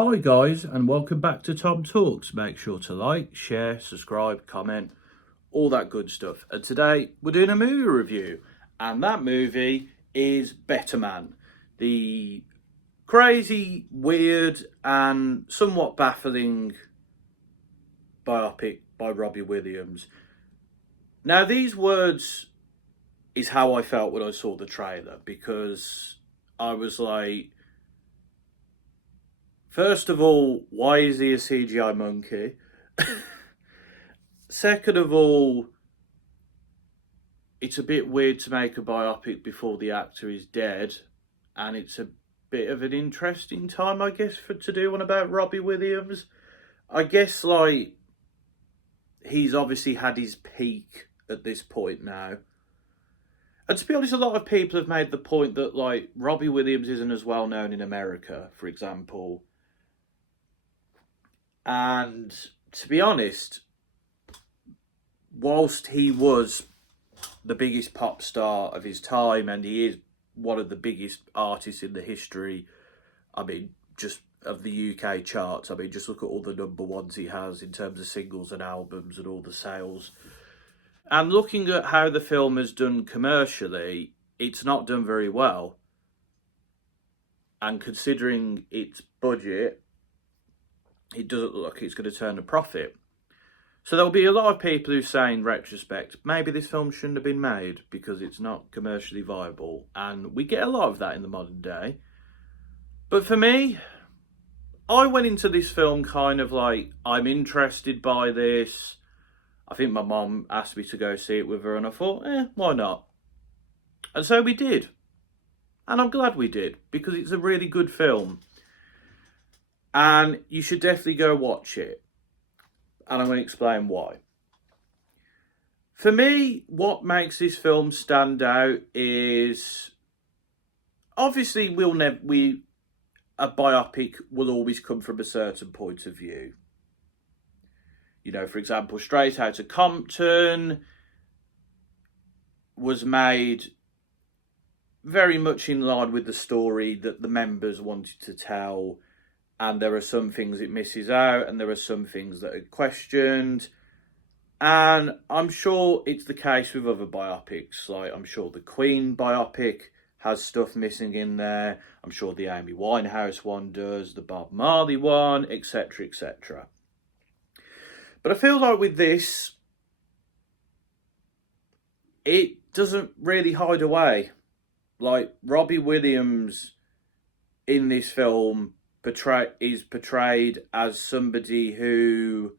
Hi guys, and welcome back to TomTalks. Make sure to like, share, subscribe, comment, all that good stuff. And today we're doing a movie review, and that movie is Better Man, the crazy, weird, and somewhat baffling biopic by Robbie Williams. Now, these words is how I felt when I saw the trailer, because I was like, first of all, why is he a CGI monkey? Second of all, it's a bit weird to make a biopic before the actor is dead, and it's a bit of an interesting time, I guess, to do one about Robbie Williams. I guess, like, he's obviously had his peak at this point now. And to be honest, a lot of people have made the point that, like, Robbie Williams isn't as well known in America, for example. And to be honest, whilst he was the biggest pop star of his time, and he is one of the biggest artists in the history, I mean, just of the UK charts. I mean, just look at all the number ones he has in terms of singles and albums and all the sales. And looking at how the film has done commercially, it's not done very well. And considering its budget, it doesn't look like it's going to turn a profit. So there'll be a lot of people who say in retrospect, maybe this film shouldn't have been made because it's not commercially viable. And we get a lot of that in the modern day. But for me, I went into this film kind of like, I'm interested by this. I think my mum asked me to go see it with her, and I thought, why not? And so we did. And I'm glad we did, because it's a really good film. And you should definitely go watch it. And I'm going to explain why. For me, what makes this film stand out is, obviously, a biopic will always come from a certain point of view. You know, for example, Straight Outta Compton was made very much in line with the story that the members wanted to tell. And there are some things it misses out, and there are some things that are questioned. And I'm sure it's the case with other biopics. Like, I'm sure the Queen biopic has stuff missing in there. I'm sure the Amy Winehouse one does, the Bob Marley one, etc., etc. But I feel like with this, it doesn't really hide away. Like, Robbie Williams in this film is portrayed as somebody who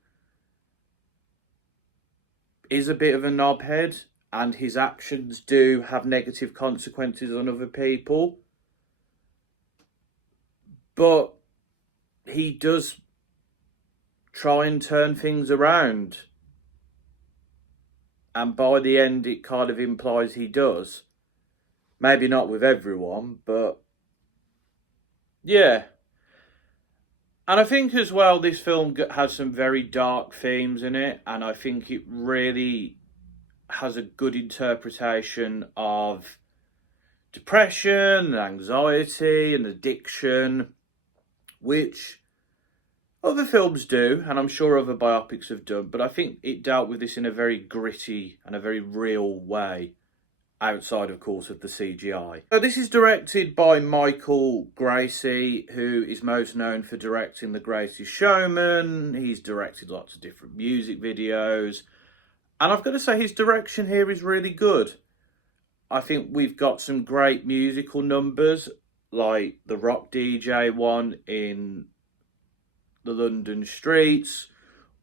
is a bit of a knobhead, and his actions do have negative consequences on other people. But he does try and turn things around. And by the end, it kind of implies he does. Maybe not with everyone, but yeah. And I think as well, this film has some very dark themes in it. And I think it really has a good interpretation of depression and anxiety and addiction, which other films do, and I'm sure other biopics have done. But I think it dealt with this in a very gritty and a very real way, outside, of course, of the CGI. So this is directed by Michael Gracie, who is most known for directing The Greatest Showman. He's directed lots of different music videos. And I've got to say, his direction here is really good. I think we've got some great musical numbers, like the Rock DJ one in the London streets,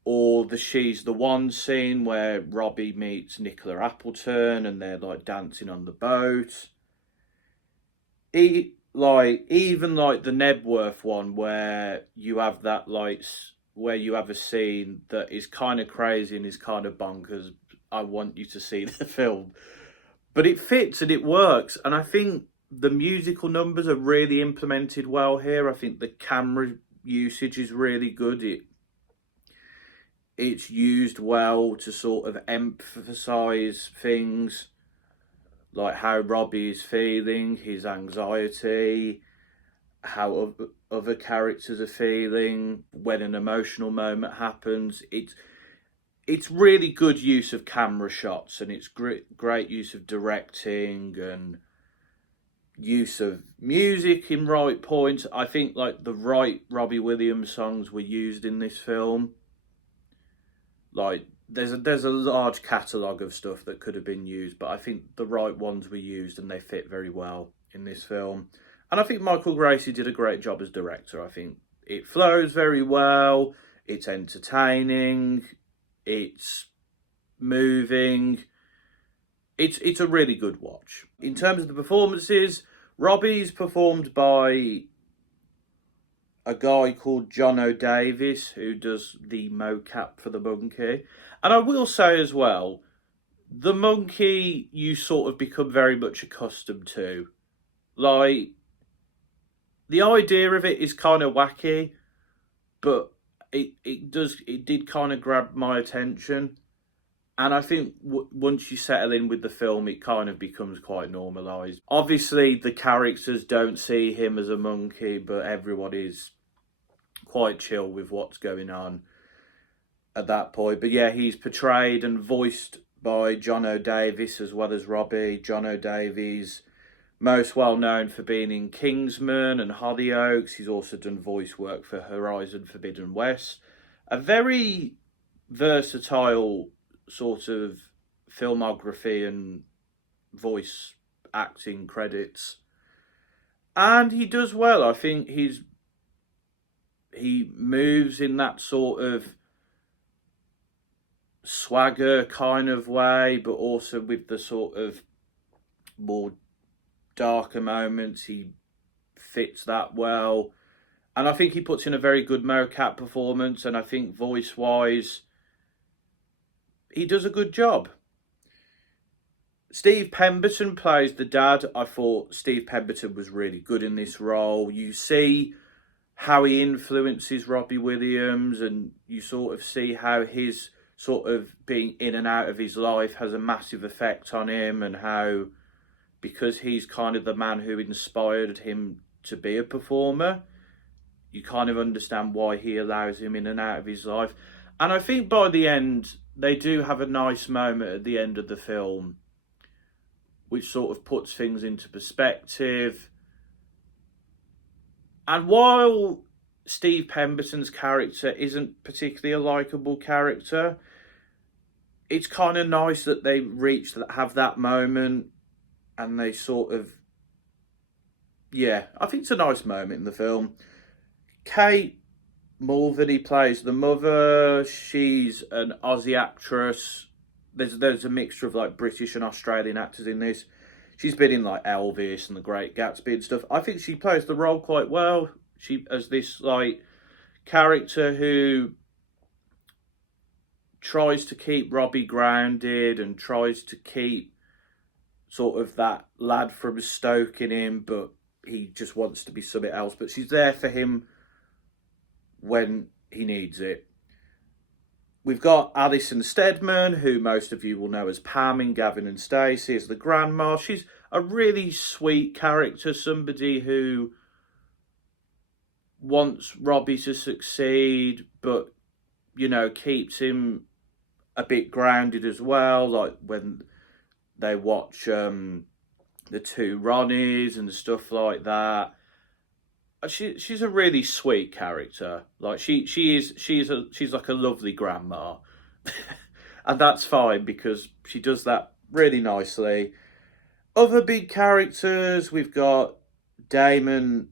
or the She's the One scene where Robbie meets Nicola Appleton and they're like dancing on the boat. Even like the Nebworth one where you have that where you have a scene that is kind of crazy and is kind of bonkers. I want you to see the film. But it fits and it works. And I think the musical numbers are really implemented well here. I think the camera usage is really good. It's used well to sort of emphasise things like how Robbie is feeling, his anxiety, how other characters are feeling when an emotional moment happens. It's really good use of camera shots, and it's great use of directing and use of music in right points. I think like the right Robbie Williams songs were used in this film. Like there's a large catalogue of stuff that could have been used, but I think the right ones were used and they fit very well in this film. And I think Michael Gracie did a great job as director. I think it flows very well, it's entertaining, it's moving. It's a really good watch. In terms of the performances, Robbie's performed by a guy called John O'Davis, who does the mocap for the monkey. And I will say as well, the monkey you sort of become very much accustomed to. Like, the idea of it is kind of wacky, but it did kind of grab my attention. And I think once you settle in with the film, it kind of becomes quite normalised. Obviously, the characters don't see him as a monkey, but everyone is quite chill with what's going on at that point. But yeah, he's portrayed and voiced by John O'Davis as well as Robbie. John O'Davis, most well known for being in Kingsman and Hollyoaks. He's also done voice work for Horizon Forbidden West. A very versatile sort of filmography and voice acting credits. And he does well. I think he moves in that sort of swagger kind of way, but also with the sort of more darker moments. He fits that well. And I think he puts in a very good mocap performance, and I think voice-wise, he does a good job. Steve Pemberton plays the dad. I thought Steve Pemberton was really good in this role. You see how he influences Robbie Williams, and you sort of see how his sort of being in and out of his life has a massive effect on him, and how, because he's kind of the man who inspired him to be a performer, you kind of understand why he allows him in and out of his life. And I think by the end, they do have a nice moment at the end of the film, which sort of puts things into perspective. And while Steve Pemberton's character isn't particularly a likeable character, it's kind of nice that they have that moment, and they sort of, yeah, I think it's a nice moment in the film. Kate Mulvey plays the mother. She's an Aussie actress. There's a mixture of like British and Australian actors in this. She's been in like Elvis and The Great Gatsby and stuff. I think she plays the role quite well. She as this like character who tries to keep Robbie grounded and tries to keep sort of that lad from Stoke in him, but he just wants to be something else. But she's there for him when he needs it. We've got Alison Steadman, who most of you will know as Pam in Gavin and Stacey, as the grandma. She's a really sweet character, somebody who wants Robbie to succeed, but, you know, keeps him a bit grounded as well. Like when they watch the two Ronnies and stuff like that. She's a really sweet character. Like she's like a lovely grandma, and that's fine because she does that really nicely. Other big characters, we've got Damon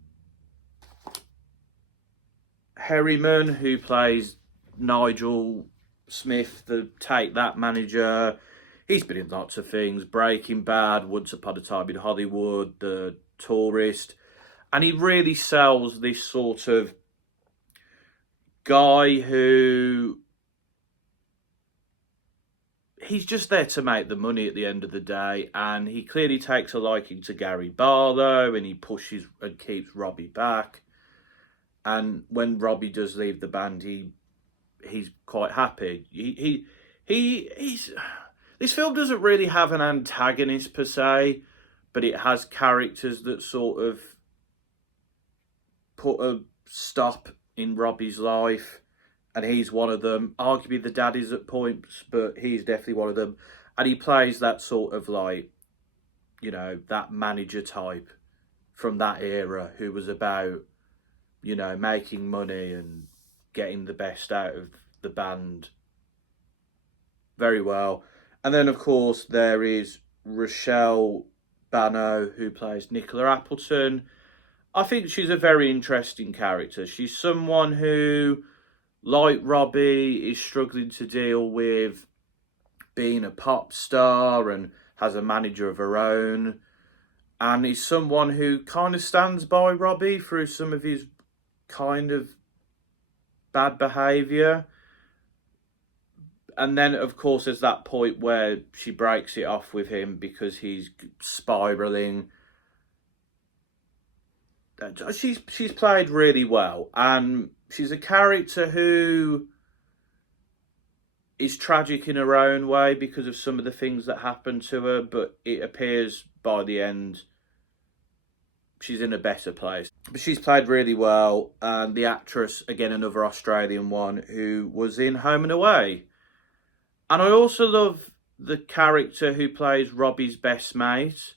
Herriman, who plays Nigel Smith, the Take That manager. He's been in lots of things: Breaking Bad, Once Upon a Time in Hollywood, The Tourist. And he really sells this sort of guy who, he's just there to make the money at the end of the day. And he clearly takes a liking to Gary Barlow, and he pushes and keeps Robbie back. And when Robbie does leave the band, he's quite happy. He's this film doesn't really have an antagonist per se, but it has characters that sort of put a stop in Robbie's life, and he's one of them. Arguably the dad is at points, but he's definitely one of them. And he plays that sort of like, you know, that manager type from that era who was about, you know, making money and getting the best out of the band very well. And then, of course, there is Rochelle Bano, who plays Nicola Appleton. I think she's a very interesting character. She's someone who, like Robbie, is struggling to deal with being a pop star and has a manager of her own. And is someone who kind of stands by Robbie through some of his kind of bad behaviour. And then, of course, there's that point where she breaks it off with him because he's spiralling. She's played really well, and she's a character who is tragic in her own way because of some of the things that happen to her, but it appears by the end she's in a better place. But she's played really well, and the actress, again, another Australian one, who was in Home and Away. And I also love the character who plays Robbie's best mate.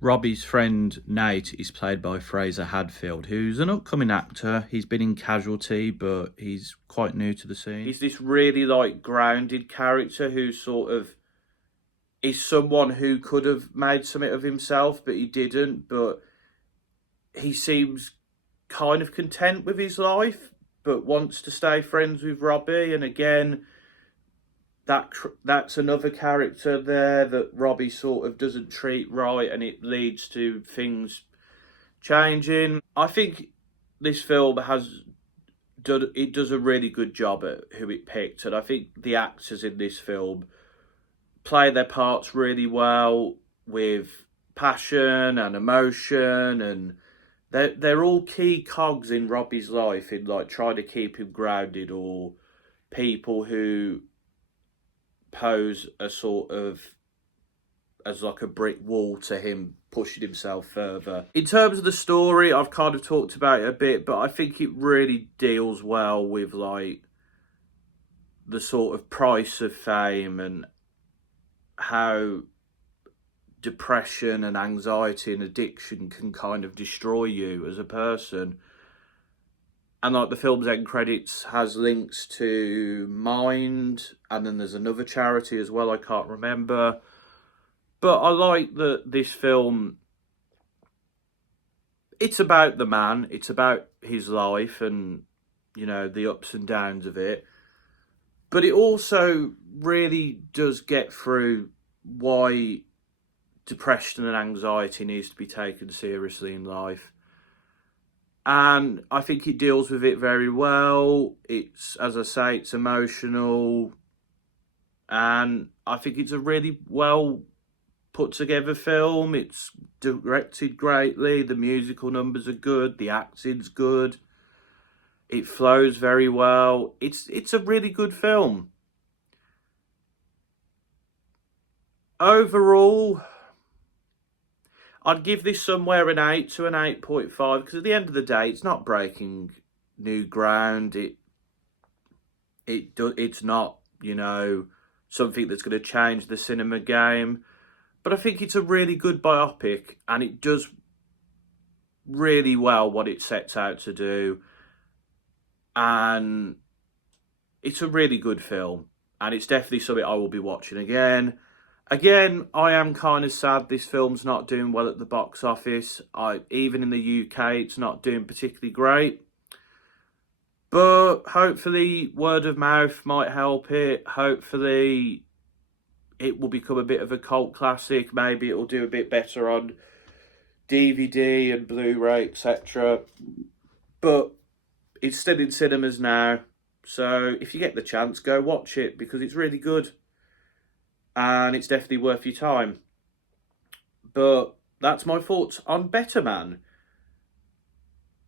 Robbie's friend Nate is played by Fraser Hadfield, who's an upcoming actor. He's been in Casualty, but he's quite new to the scene. He's this really like grounded character who sort of is someone who could have made something of himself, but he didn't. But he seems kind of content with his life, but wants to stay friends with Robbie. And again, that's another character there that Robbie sort of doesn't treat right, and it leads to things changing. I think this film does a really good job at who it picked, and I think the actors in this film play their parts really well with passion and emotion, and they're all key cogs in Robbie's life in like trying to keep him grounded, or people who pose a sort of as like a brick wall to him pushing himself further. In terms of the story, I've kind of talked about it a bit, but I think it really deals well with like the sort of price of fame and how depression and anxiety and addiction can kind of destroy you as a person. And like the film's end credits has links to Mind, and then there's another charity as well, I can't remember. But I like that this film, it's about the man, it's about his life and, you know, the ups and downs of it. But it also really does get through why depression and anxiety needs to be taken seriously in life. And I think it deals with it very well. It's, as I say, it's emotional. And I think it's a really well put together film. It's directed greatly. The musical numbers are good. The acting's good. It flows very well. It's a really good film. Overall, I'd give this somewhere an 8 to an 8.5, because at the end of the day, it's not breaking new ground. It's not, you know, something that's going to change the cinema game. But I think it's a really good biopic, and it does really well what it sets out to do. And it's a really good film, and it's definitely something I will be watching again. Again, I am kind of sad this film's not doing well at the box office. Even in the UK, it's not doing particularly great. But hopefully word of mouth might help it. Hopefully it will become a bit of a cult classic. Maybe it will do a bit better on DVD and Blu-ray, etc. But it's still in cinemas now. So if you get the chance, go watch it, because it's really good. And it's definitely worth your time. But that's my thoughts on Better Man.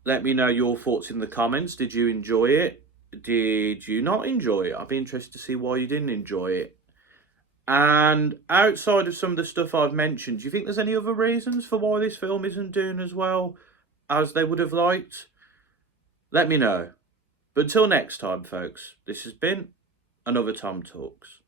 Let me know your thoughts in the comments. Did you enjoy it? Did you not enjoy it? I'd be interested to see why you didn't enjoy it. And outside of some of the stuff I've mentioned, do you think there's any other reasons for why this film isn't doing as well as they would have liked, let me know. But until next time, folks, this has been another Tom Talks.